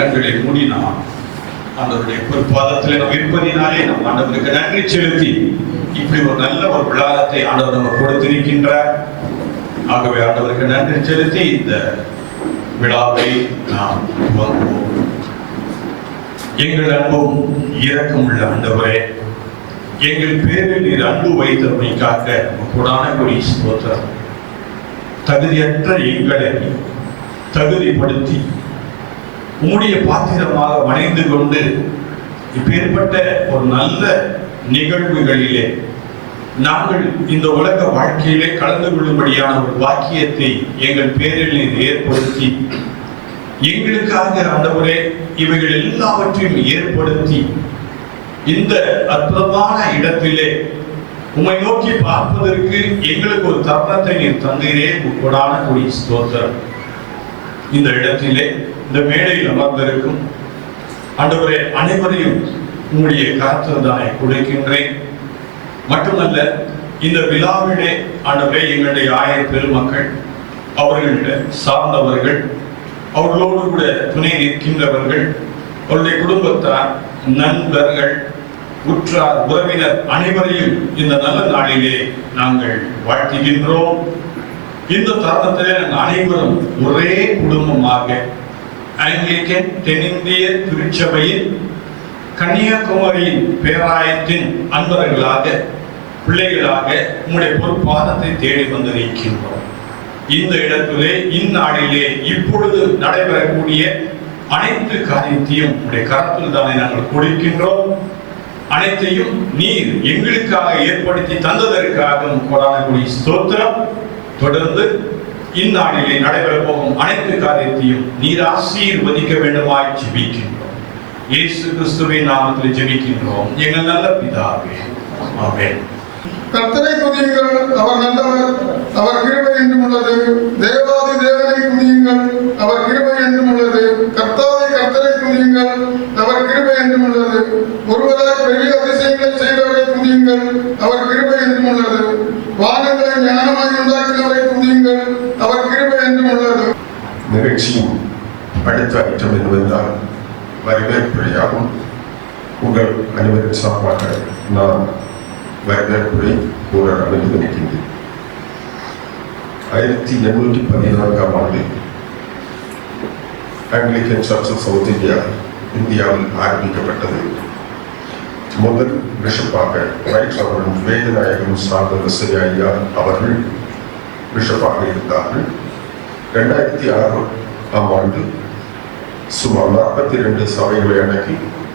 கண்களை மூடினான் ஆண்டவருடைய பொற்பாதத்தில் நம்ம இருப்பதினாலே நம்ம ஆண்டவருக்கு நன்றி செலுத்தி இப்படி ஒரு நல்ல ஒரு விழாத்தை ஆண்டவர் நம்ம கொடுத்திருக்கின்றார். ஆகவே ஆண்டவருக்கு நன்றி செலுத்தி இந்த விழாவை நாம் துவங்குவோம். எங்கள் அன்பும் இரக்கமுள்ள ஆண்டவரே எங்கள் பேரில் நீர் அன்பு வைத்தமைக்காக உடான கொடி ஸ்தோத்திரம். தகுதியற்ற எங்களை தகுதிப்படுத்தி உம்முடைய பாத்திரமாக வணைந்து கொண்டு இப்பேற்பட்ட ஒரு நல்ல நிகழ்வுகளிலே நாங்கள் இந்த உலக வாழ்க்கையிலே கலந்து கொள்ளும்படியான ஒரு வாக்கியத்தை எங்கள் பேரில் ஏற்படுத்தி எங்களுக்காக ஆண்டவரே இவைகள் எல்லாவற்றையும் ஏற்படுத்தி இந்த அற்புதமான இடத்திலே உமை நோக்கி பார்ப்பதற்கு எங்களுக்கு ஒரு தருணத்தை நீர் தந்தீரே உட்படான கூடிய ஸ்தோத்திரம். இந்த இடத்திலே இந்த மேடையில் அமர்ந்திருக்கும் ஆண்டவரே அனைவரையும் உங்களுடைய கருத்தில் குடைக்கின்றேன் கொடுக்கின்றேன் மட்டுமல்ல இந்த விழாவிலே ஆண்டவரே எங்களுடைய ஆயிரம் பெருமக்கள் அவர்களுடைய சார்ந்தவர்கள் அவர்களோடு கூட துணை நிற்கின்றவர்கள் அவருடைய குடும்பத்தார் நண்பர்கள் உற்றார் உறவினர் அனைவரையும் இந்த நல்ல நாளிலே நாங்கள் வாழ்த்துகின்றோம். இந்த தருணத்திலே நாங்கள் அனைவரும் ஒரே குடும்பமாக ஆங்கிலிக்கன் தென்னிந்திய திருச்சபையின் கன்னியாகுமரியின் பேராயத்தின் அன்பர்களாக பிள்ளைகளாக உங்களுடைய பொறுப்பாதத்தை தேடி வந்திருக்கின்றோம். இந்த இடத்திலே இந்நாளிலே இப்பொழுது நடைபெறக்கூடிய அனைத்து காரியத்தையும் உடைய கரத்தில் தானே நாங்கள் கொடுக்கின்றோம். அனைத்தையும் நீர் எங்களுக்காக ஏற்படுத்தி தந்ததற்காக கொடானக்கூடிய ஸ்தோத்திரம். தொடர்ந்து இந்நாளிலே நடைபெறப் போகும் அனைத்து காரியத்தையும் நீர் ஆசீர்வதிக்க வேண்டுமாய் ஜெபிக்கின்றோம். இயேசு கிறிஸ்துவின் நாமத்தில் ஜெபிக்கின்றோம். எங்கள் நல்ல பிதாவே. ஆமென். கர்த்தரை துதியுங்கள். அவர் நல்லவர். அவர் கிருபை என்றும் உள்ளது. தேவாதி தேவனை துதியுங்கள் அவர் கிருபை என்றும் உள்ளது கர்த்தாதி கர்த்தரை துதியுங்கள் அவர் கிருபை என்றும் உள்ளது ஒருவராய் பெரிய அதிசயங்களை செய்தவரை துதியுங்கள் அவர் கிருபை என்றும் உள்ளது வானங்களை ஞானமாய் உண்டாக்கினவரை துதியுங்கள் அவர் கிருபை என்றும் உள்ளது நிகழ்ச்சியின் அடுத்த ஐட்டம் என்பதுதான் வரவேற்புரையாகும் உங்கள் அனைவரின் சார்பாக நான் வரவேற்புரை கூற அனுமதிக்கின்றேன் ஆயிரத்தி எண்ணூற்றி பதினான்காம் ஆண்டு Anglican church of South India இந்தியாவில் ஆரம்பிக்கப்பட்டது. முதல் பிஷப்பாக ரைட் அவர்கள் வேதநாயகம் சார்ந்த விசை ஐயா அவர்கள். பிஷப்பாக இருந்தார்கள். ரெண்டாயிரத்தி ஆறு ஆம் ஆண்டு சுமார் நாற்பத்தி ரெண்டு சபைகளை அடக்கி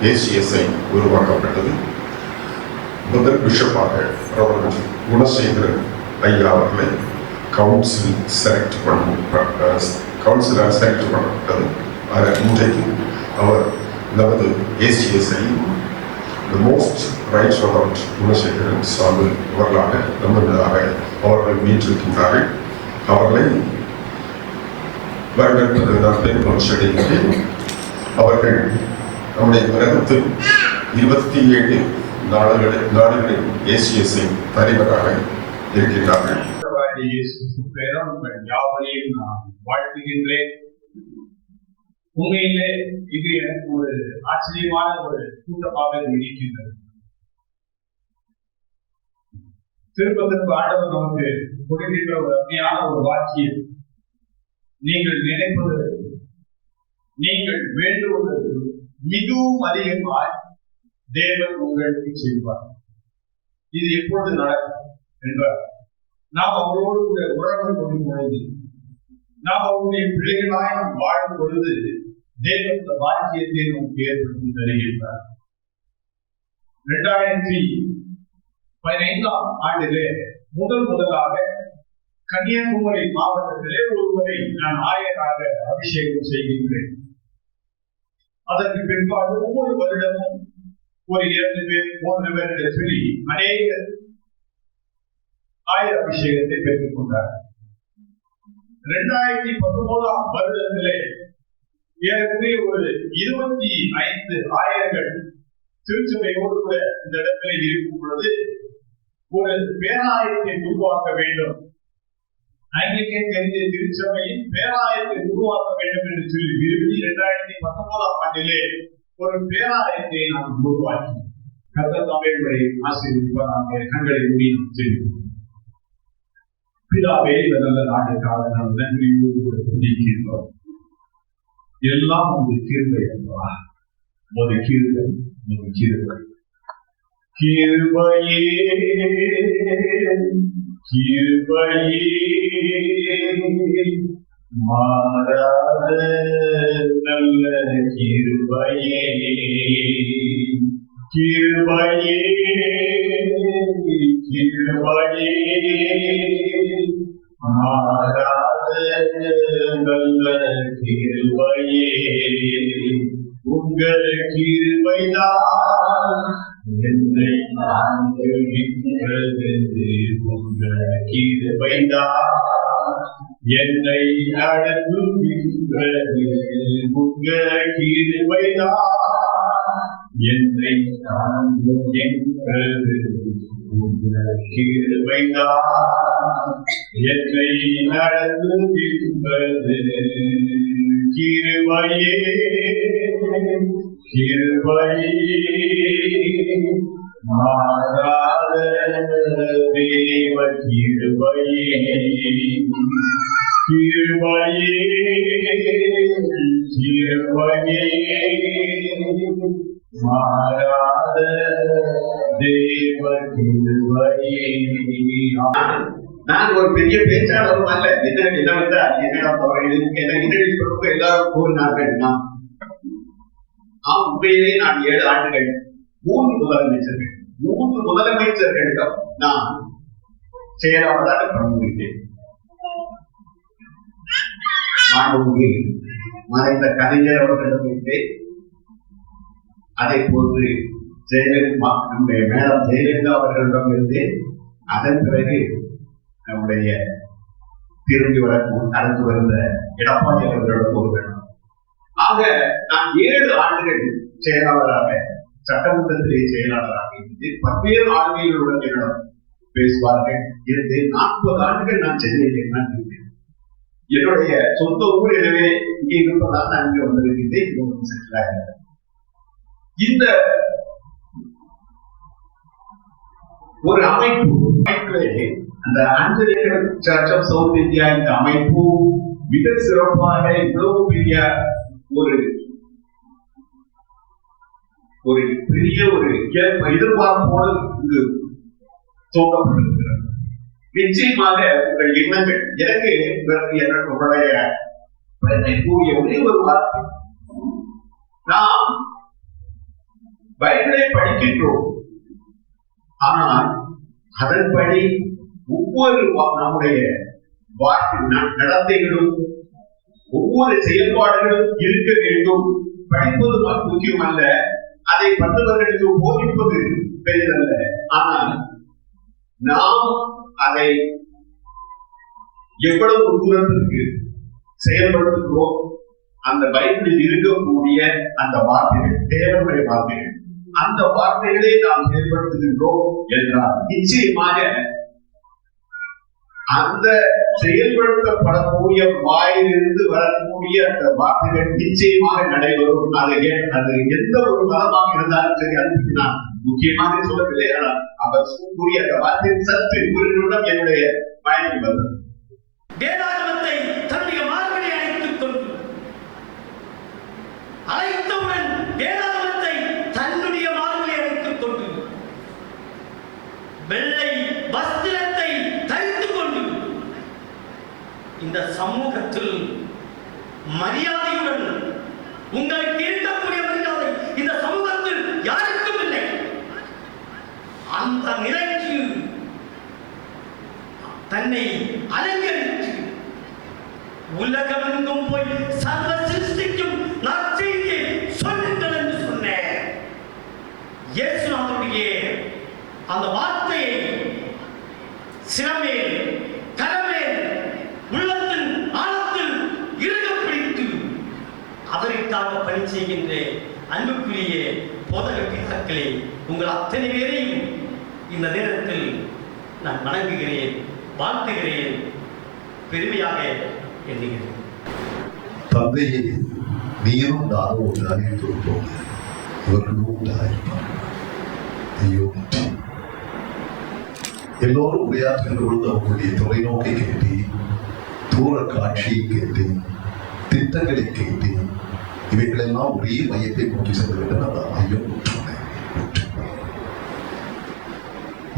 ஏசிஎஸ்ஐ உருவாக்கப்பட்டது. முதல் பிஷப்பாக அவர்கள் குணசேகரன் ஐயா அவர்களை கவுன்சில் செலக்ட் பண்ண கவுன்சிலாக செலக்ட் பண்ணப்பட்டது. ஆனால் இன்றைக்கு அவர் நமது ACSI the most right reverend Gunasekaran Samy அவர்களாக நம்மதாக அவர்கள் வீற்றிருக்கின்றார்கள் அவர்களை வரவேற்பது நான் பெருமாள் அவர்கள் நம்முடைய உலகத்தில் இருபத்தி ஏழு நாடுகளில் நாடுகளின் ஏசிஎஸ்ஐ தலைவராக இருக்கின்றார்கள் யாவரையும் நான் வாழ்த்துகின்றேன் உண்மையிலே இது எனக்கு ஒரு ஆச்சரியமான ஒரு கூட்டமாக இருக்கின்றது. திரும்ப ஆண்டவர் நமக்கு கொடுக்கின்ற ஒரு அருமையான ஒரு வாக்கியம். நீங்கள் நினைப்பது நீங்கள் வேண்டுவதற்கு மிகவும் அதிகமாய் தேவன் உங்களுக்கு செய்வார். இது எப்பொழுது நடக்கும் என்றார் நாம் அவரோடு கூட உறவு கொள்ளும் பொழுது நாம் அவருடைய பிள்ளைகளாய் வாழும் பொழுது தேவன் இந்த பாக்கியத்தை நமக்கு ஏற்படுத்தி தருகின்றார். இரண்டாயிரத்தி பதினைந்தாம் ஆண்டிலே முதல் முதலாக கன்னியாகுமரி மாவட்டத்திலே ஒருவரை நான் ஆயராக அபிஷேகம் செய்கின்றேன். அதற்கு பிற்பாடு ஒவ்வொரு வருடமும் ஒரு இரண்டு பேர் மூன்று பேர் என்று சொல்லி அநேக ஆய அபிஷேகத்தை பெற்றுக் கொண்டார். இரண்டாயிரத்தி பத்தொன்பதாம் வருடத்திலே ஏறக்குறைய ஒரு இருபத்தி ஐந்து ஆயர்கள் திருச்சபையோடு கூட இந்த இடத்திலே இருக்கும் பொழுது ஒரு பேராயத்தை உருவாக்க வேண்டும். ஆங்கிலிக்கன் தெரிஞ்ச திருச்சபையின் பேராயத்தை உருவாக்க வேண்டும் என்று சொல்லி விரும்பி இரண்டாயிரத்தி பத்தொன்பதாம் ஆண்டிலே ஒரு பேராயத்தை நாம் உருவாக்கி. கர்த்தர் தமிழை ஆசீர்வதிப்பாராக. கண்களை மூடி நாம் தெரிவிப்போம் பிதாவே இந்த நல்ல நாட்டுக்காக நாம் நன்றியோடு கூட எல்லாம் உங்கள் கிருபை அல்லவா? ஒரு கிருபை ஒரு கிருபை. கிருபையே. கிருபையே மாறாத நல்ல கிருபையே கிருபையே கிருபையே மாறாத நல்ல கிருபையே உங்கள் கிருபைதான் என்னை நாங்கள் உங்கள் கிருபைதான் என்னை அடங்குகின்றது உங்கள் கிருபைதான் என்னை தாங்குகின்றது உங்கள் கிருபைதான் என்னை நடந்துகின்றது கிருபையே கிருபையே மாறாத தேவ கிருபையே கிருபையே மாறாத தேவ கிருபையே நான் ஒரு பெரிய பேச்சாளரும் அல்ல. என்ன என்னவென்றால் என்னடா போறேன் என்ன இன்ட்ரடியூஸ் பண்ணும்போது எல்லாரும் கூறினார்கள். நான் ஆம் உண்மையிலே நான் ஏழு ஆண்டுகள் மூன்று முதலமைச்சர்கள். மூன்று முதலமைச்சர்களிடம் நான் செயலாளராக பணிபுரிந்தேன் மாண்புமிகு மறைந்த கலைஞர் அவர்களிடம் இருந்தேன் அதை போன்று ஜெயலலிதா நம்முடைய மேடம் ஜெயலலிதா அவர்களிடம் இருந்தேன். அதன் பிறகு நம்முடைய திரும்பி வர நடந்து வந்த எடப்பாடி அவர்களிடம் ஒரு வேணும் ஆக நான் ஏழு ஆண்டுகள் செயலாளராக சட்டமன்றத்திலே செயலாளராக இருந்து பல்வேறு ஆளுமைகளுடன் என்னிடம் பேசுவார்கள். இருந்து நாற்பது ஆண்டுகள் நான் சென்னையில் நான் இருந்தேன். என்னுடைய சொந்த ஊர் எனவே இங்கே இருப்பதால் நான் இங்கே வந்திருக்கின்றேன் இங்கே வந்து செட்டில் இந்த ஒரு அமைப்பு அமைப்பிலே அந்த Anglican church of South India இந்த அமைப்பு மிக சிறப்பாக இவ்வளவு பெரிய ஒரு ஒரு பெரிய ஒரு எதிர்பார்ப்போடு இங்கு துவக்கப்பட்டிருக்கிறது நிச்சயமாக உங்கள் எண்ணங்கள் எனக்கு பிறகு எனக்கு உங்களுடைய பெருமை கூறிய ஒரே ஒரு வார்த்தை. நாம் பைபிளை படிக்கின்றோம். ஆனால் அதன்படி ஒவ்வொரு நம்முடைய வார்த்தை நடத்தைகளும் ஒவ்வொரு செயல்பாடுகளும் இருக்க வேண்டும். படிப்பது முக்கியம் அல்ல அதை மற்றவர்களுக்கு போதிப்பது பெரிதல்ல. ஆனால் நாம் அதை எவ்வளவு தூரத்திற்கு செயல்படுத்துகிறோம்? அந்த பைபிளில் இருக்கக்கூடிய அந்த வார்த்தைகள் தேவனுடைய வார்த்தைகள். அந்த வார்த்தைகளை நாம் செயல்படுத்துகின்றோம் என்றால் நிச்சயமாக அந்த செயல்படுத்தப்படக்கூடிய வாயிலிருந்து வரக்கூடிய அந்த வார்த்தைகள் நிச்சயமாக நடைபெறும். அது அது எந்த ஒரு மதமாக இருந்தாலும் சரி அதுக்கு நான் முக்கியமாக சொல்லவில்லை. ஆனால் அவர் கூறிய அந்த வார்த்தையின் சற்று குறிப்பிடம் என்னுடைய பயணம் வந்தது. வேதாகமத்தை தன்னுடைய மார்பிலை அழைத்துக் கொண்டு இந்த சமூகத்தில் மரியாதையுடன் உங்களுக்கு இருக்கக்கூடிய மரியாதை இந்த சமூகத்தில் யாருக்கும் இல்லை. அந்த நிலைக்கு தன்னை அலங்கரித்து உலகமெங்கும் போய் சர்வ சிருஷ்டிக்கும் நற்செய்தி போதக உங்கள் அத்தனை பேரையும் இந்த நேரத்தில் நான் வணங்குகிறேன் வாழ்த்துகிறேன். பெருமையாக எண்ணுகிறேன். தந்தையே நீரும் நானும் ஒன்றாக இருப்போம் இவர்களும் ஒன்றாயிருப்பார் ஐயோ எல்லோரும் உரையாற்றுகிற பொழுது அவர்களுடைய தொலைநோக்கை கேட்டு தூர காட்சியை கேட்டு திட்டங்களை கேட்டு இவைகளெல்லாம் ஒரே மையத்தை நோக்கி செல்கின்றன அந்த மையம் மேலே ஒற்றுமை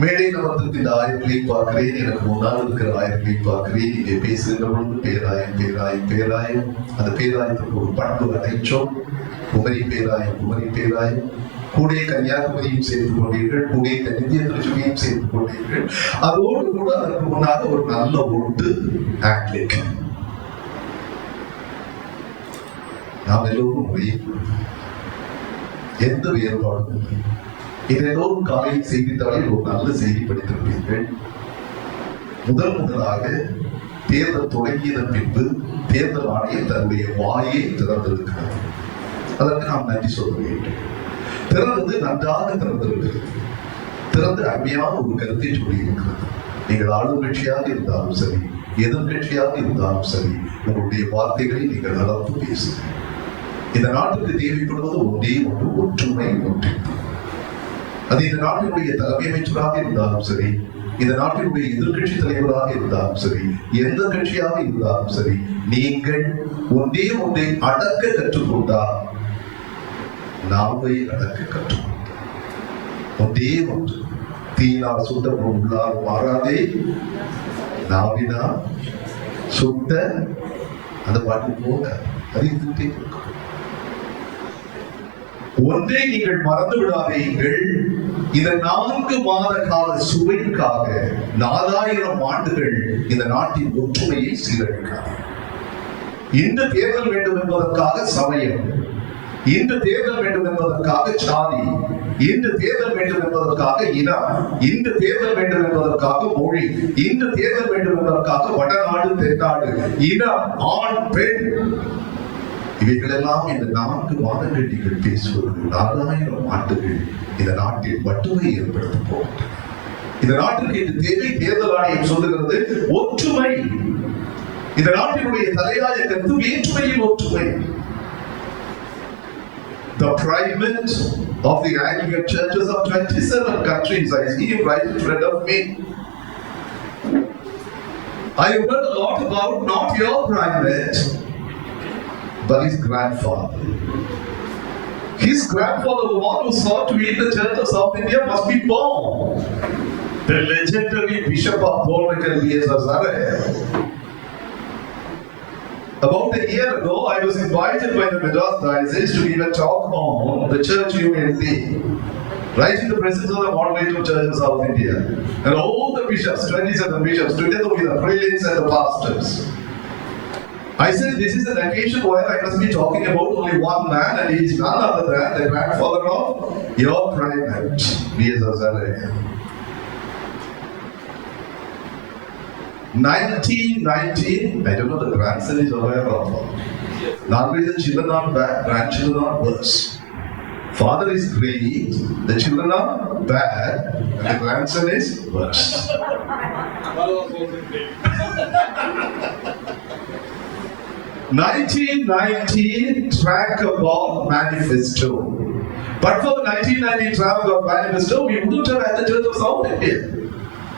மேடையில் இந்த ஆயர்களை பார்க்கிறேன். எனக்கு முன்னால் இருக்கிற ஆயர்களை பார்க்கிறேன். இங்கே பேசுகின்ற பொழுது பேராயம் பேராயம் பேராயம். அந்த பேராயத்திற்கு ஒரு பண்பு அடைச்சோம் குமரி பேராயம் குமரி பேராயம். கூடே கன்னியாகுமரியும் சேர்த்து கொண்டீர்கள். கூடே தென்னிந்திய திருச்சுவையும் சேர்த்து கொண்டீர்கள். அதோடு கூட அதற்கு முன்னாக ஒரு நல்ல ஒட்டு ஆங்கிலிக்கன் நாம் எல்லோரும் ஒரே எந்த வேறுபாடும் இல்லை. இது எல்லோரும் காலையில் செய்தித்தாளில் ஒரு நல்ல செய்தி படித்திருப்பீர்கள். முதல் முதலாக தேர்தல் தொடங்கியதன் பின்பு தேர்தல் ஆணையம் தன்னுடைய வாயை திறந்திருக்கிறது. அதற்கு நாம் நன்றி சொல்ல வேண்டும். திறந்து நன்றாக திறந்திருக்கிறது. திறந்து அருமையான ஒரு கருத்தை சொல்லியிருக்கிறது. நீங்கள் ஆளும் கட்சியாக இருந்தாலும் சரி எதிர்கட்சியாக இருந்தாலும் சரி உங்களுடைய வார்த்தைகளை நீங்கள் அளவு பேசுங்கள். இந்த நாட்டுக்கு தேவைப்படுவது ஒன்றே ஒன்று ஒற்றுமை ஒன்று. அது இந்த நாட்டினுடைய தலைமை அமைச்சராக இருந்தாலும் சரி இந்த நாட்டினுடைய எதிர்கட்சி தலைவராக இருந்தாலும் சரி எந்த கட்சியாக இருந்தாலும் சரி நீங்கள் ஒன்றே ஒன்றை அடக்க கற்றுக்கொண்டால் நாவை அடக்க கற்றுக்கொண்டார் ஒன்றே ஒன்று. தீயினால் சுட்ட உள்ளார் மாறாதே. நாவினா சுட்ட அந்த பாட்டு போக அறிந்துட்டே இருக்கும் ஒன்றை நீங்கள் மறந்து விடாதீர்கள் இந்த நான்கு மாத கால சுவைக்காக நாலாயிரம் ஆண்டுகள் இந்த நாட்டின் ஒற்றுமையை சீரழிக்காது இன்று தேர்தல் வேண்டும் என்பதற்காக சமயம். இன்று தேர்தல் வேண்டும் என்பதற்காக சாதி. இன்று தேர்தல் வேண்டும் என்பதற்காக இனம். இன்று தேர்தல் வேண்டும் என்பதற்காக மொழி. இன்று தேர்தல் வேண்டும் என்பதற்காக வடநாடு தென்னாடு. இனம் ஆண் பெண். இவைகளெல்லாம் இந்த நான்கு மாதங்கள் பேசுவது நாலாயிரம் ஆண்டுகள் இந்த நாட்டில் மட்டுமே ஏற்படுத்த போகின்றன. இந்த நாட்டிற்கு இந்த தேவை தேர்தல் ஆணையம் சொல்லுகிறது ஒற்றுமை. இந்த நாட்டினுடைய தலையாய கருத்து வேற்றுமையில் ஒற்றுமை. The primate of the Anglican churches of 27 countries, I see him right in front of me. I have heard a lot about not your primate, but his grandfather. His grandfather, the one who sought to lead the Church of South India, must be born. The legendary Bishop of Bornacle, Azare. About a year ago, I was invited by the Madras Diocese to give a talk on the church unity, right in the presence of the moderator of Church of South India. And all the bishops, 27 bishops, together with the prelates and the pastors. I said, this is an occasion where I must be talking about only one man, and he is none other than the grandfather of your primate. Azariah. 1919, I don't know the grandson is aware of. The children are bad, grandchildren are worse. Father is great, the children are bad, and the grandson is worse. 1919 track about manifesto. But for the 1919 track about manifesto, we wouldn't have had the Church of South India.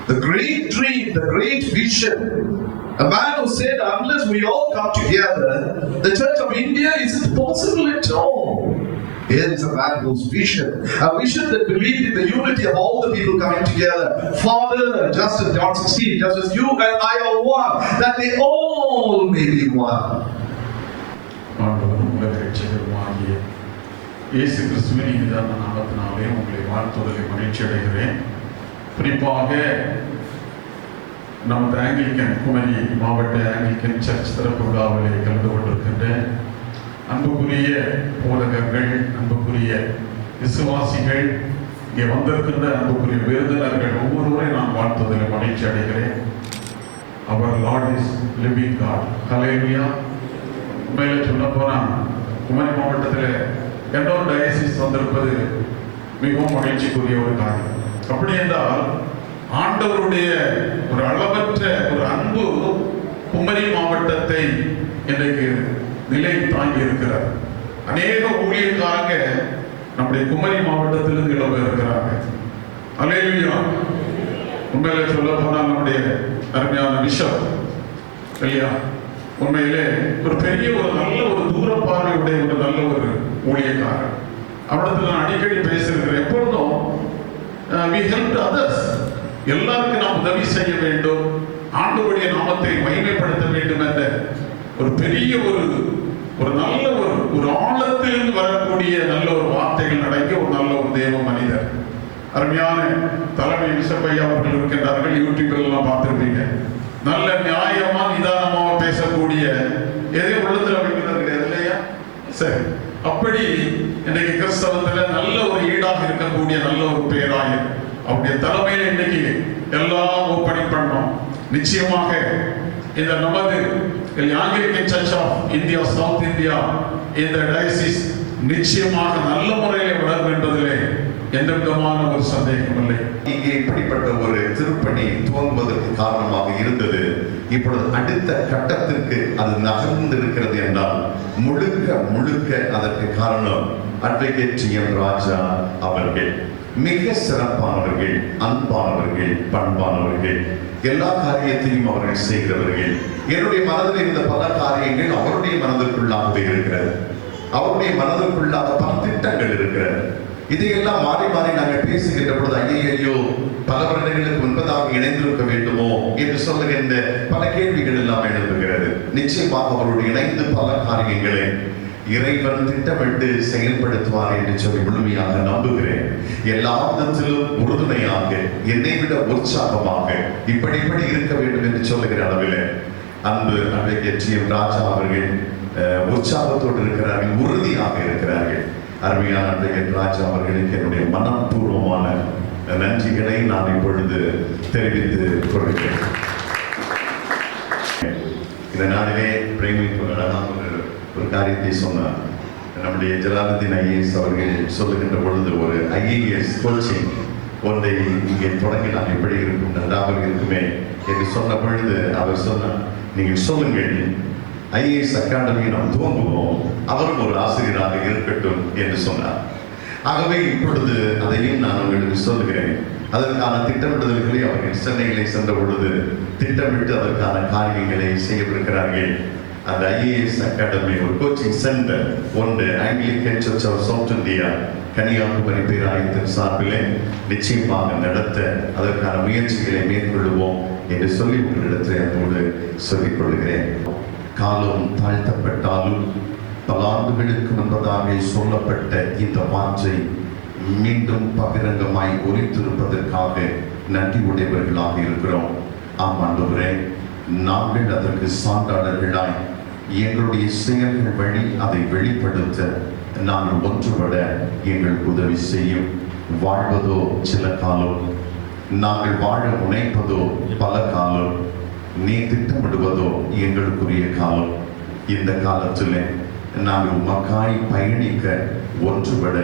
The great dream, the great vision. A man who said, unless we all come together, the Church of India isn't possible at all. Here is a man whose vision, a vision that believed in the unity of all the people coming together. Father, just as John 16, just as you and I are one, that they all may be one. இயேசு கிறிஸ்துவின் இனிதான நாமத்தினாலே உங்களை வாழ்த்துவதில் மகிழ்ச்சி அடைகிறேன். குறிப்பாக நமது Anglican Kumari மாவட்ட ஆங்கிலிக்கன் சர்ச் திறப்பு விழாவிலே கலந்து கொண்டிருக்கின்றேன் அன்புக்குரிய போதகர்கள் அன்புக்குரிய விசுவாசிகள் இங்கே வந்திருக்கின்ற அன்புக்குரிய விருந்தினர்கள் ஒவ்வொருவரையும் நான் வாழ்த்துவதில் மகிழ்ச்சி அடைகிறேன். அவர் Lord is living God hallelujah உண்மையில சொல்ல போனால் குமரி மாவட்டத்தில் எண்டோர் டயசிஸ் வந்திருப்பது மிகவும் மகிழ்ச்சிக்குரிய ஒரு காரியம். அப்படி என்றால் ஆண்டவருடைய ஒரு அளவற்ற ஒரு அன்பு குமரி மாவட்டத்தை இன்றைக்கு நிலை தாங்கி இருக்கிறார். அநேக ஊழியக்காரங்க நம்முடைய குமரி மாவட்டத்திலிருந்து இளவ இருக்கிறாங்க அலேலியா உண்மையிலே சொல்ல போனால் நம்முடைய அருமையான விஷம் இல்லையா? உண்மையிலே ஒரு பெரிய ஒரு நல்ல ஒரு தூர பார்வையுடைய ஒரு நல்ல ஒரு ஊழியக்காரன் அவரிடத்தில் நான் அடிக்கடி பேசியிருக்கிறேன். எப்பொழுதும் வி ஹெல்ப் அதர்ஸ் எல்லாருக்கும் நாம் உதவி செய்ய வேண்டும். ஆண்டுபடிய நாமத்தை மகிமைப்படுத்த வேண்டும் என்ற ஒரு பெரிய ஒரு ஒரு நல்ல ஒரு ஒரு ஆழத்திலிருந்து வரக்கூடிய நல்ல ஒரு வார்த்தைகள் நடக்க ஒரு நல்ல ஒரு தேவ மனிதர். அருமையான தலைமை விசப்பையா அவர்கள் இருக்கின்றார்கள். யூடியூப்ல எல்லாம் நல்ல நியாயமா நிதானமாக பேசக்கூடிய எதையும் உள்ளத்துல வைக்கிறது கிடையாது இல்லையா? சரி. அப்படி இன்னைக்கு கிறிஸ்தவத்துல நல்ல ஒரு ஈடாக இருக்கக்கூடிய நல்ல ஒரு பேராயர். அவருடைய தலைமையில இன்னைக்கு எல்லாம் ஓப்பனிங் பண்ணோம் நிச்சயமாக இந்த நமது Anglican church of India South India இந்த டயசிஸ் நிச்சயமாக நல்ல முறையில் வளரும் என்பதிலே எந்த விதமான ஒரு சந்தேகம் இல்லை. இங்கே இப்படிப்பட்ட ஒரு திருப்பணி துவங்குவதற்கு காரணமாக இருந்தது. இப்பொழுது அடுத்த கட்டத்திற்கு அது நகர்ந்து இருக்கிறது என்றால் முழுக்க முழுக்க அதற்கு காரணம் அட்வொகேட் டி எம் ராஜா அவர்கள். மிக சிறப்பானவர்கள் அன்பானவர்கள் பண்பானவர்கள். எல்லா காரியத்தையும் அவர்கள் செய்கிறவர்கள். என்னுடைய மனதில் இருந்த பல காரியங்கள் அவருடைய மனதிற்குள்ளாகவே இருக்கிறது. அவருடைய மனதிற்குள்ளாக பல திட்டங்கள் இருக்கிறது. இதையெல்லாம் மாறி மாறி நாங்கள் பேசுகின்ற பொழுது ஐயையோ பல வருடங்களுக்கு முன்பதாக இணைந்திருக்க வேண்டுமோ என்று சொல்லுகின்ற பல கேள்விகள் எல்லாம் எழுப்புகிறது நிச்சயமாக அவரோடு இணைந்து பல காரியங்களை இறைவன் திட்டமிட்டு செயல்படுத்துவார் என்று சொல்லி முழுமையாக நம்புகிறேன். எல்லா விதத்திலும் உறுதுணையாக என்னை விட உற்சாகமாக இப்படி இப்படி இருக்க வேண்டும் என்று சொல்லுகிற அளவில் அன்பு அட்வொகேட் டி எம் ராஜா அவர்கள் உற்சாகத்தோடு இருக்கிறார்கள் உறுதியாக இருக்கிறார்கள். அருமையான அட்வொகேட் ராஜா அவர்களுக்கு என்னுடைய மனப்பூர்வமான நன்றிகளை நான் இப்பொழுது தெரிவித்து இதனாலே நாளிலே பிரேமிப்பு ஒரு ஒரு காரியத்தை சொன்னார். நம்முடைய ஜலாலுதீன் ஐஏஎஸ் அவர்கள் சொல்லுகின்ற பொழுது ஒரு ஐஏஎஸ் கோச்சிங் ஒன்றை இங்கே தொடங்கினால் எப்படி இருக்கும்? நன்றாக இருக்குமே என்று சொன்ன பொழுது அவர் சொன்னார் நீங்கள் சொல்லுங்கள் ஐஏஎஸ் அகாடமியை நாம் துவங்குவோம். அவரும் ஒரு ஆசிரியராக இருக்கட்டும் என்று சொன்னார். ஆகவே இப்பொழுது அதையும் நான் உங்களுக்கு சொல்லுகிறேன். அதற்கான திட்டமிடுதல்களை அவர்கள் சென்னையிலே சென்ற பொழுது திட்டமிட்டு அதற்கான காரியங்களை செய்யவிருக்கிறார்கள். அந்த ஐஏஎஸ் அகாடமி ஒரு கோச்சிங் சென்டர் ஒன்று Anglican church of South India Kanyakumari பேராயத்தின் சார்பிலே நிச்சயமாக நடத்த அதற்கான முயற்சிகளை மேற்கொள்வோம் என்று சொல்லி உங்களிடத்தில் அன்போடு சொல்லிக் கொள்கிறேன் காலம் தாழ்த்தப்பட்டாலும் பல ஆண்டுகளுக்கு முன்பதாக சொல்லப்பட்ட இந்த வார்த்தை மீண்டும் பகிரங்கமாய் ஒலித்திருப்பதற்காக நன்றி உடையவர்களாக இருக்கிறோம். ஆம் ஆண்டவரே நாங்கள் அதற்கு சான்றாளர்களாய் எங்களுடைய செயல்கள் வழி அதை வெளிப்படுத்த நாங்கள் ஒன்றுபட எங்களுக்கு உதவி செய்யும். வாழ்வதோ சில காலம் நாங்கள் வாழ முனைப்பதோ பல காலம் நீ திட்டமிடுவதோ எங்களுக்குரிய காலம். இந்த காலத்தில் நாங்கள் உமக்காய் பயணிக்க ஒன்றுபட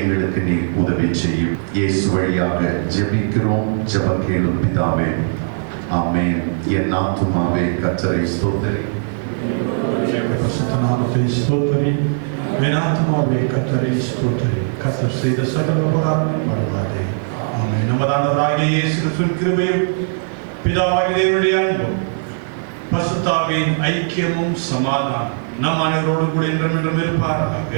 எங்களுக்கு நீ உதவி செய்யும். இயேசு வழியாக ஜெபிக்கிறோம் ஜெபம் பிதாவே. ஆமேன். என் ஆத்துமாவே கத்தரை ஸ்தோத்தரி. பரிசுத்தநாமத்தை ஸ்தோத்தரி. என் ஆத்துமாவே கத்தரை ஸ்தோத்தரி. கத்தர் செய்த சகல உபகாரம் மறவாதே. ஆமே நமதானவராகிய இயேசு கிறிஸ்துவின் கிருபையும் பிதாவாகிய தேவனுடைய அன்பும் பசுத்தாவின் ஐக்கியமும் சமாதானம் நம் அனைவரோடு கூட என்றும் என்றும் இருப்பாராக.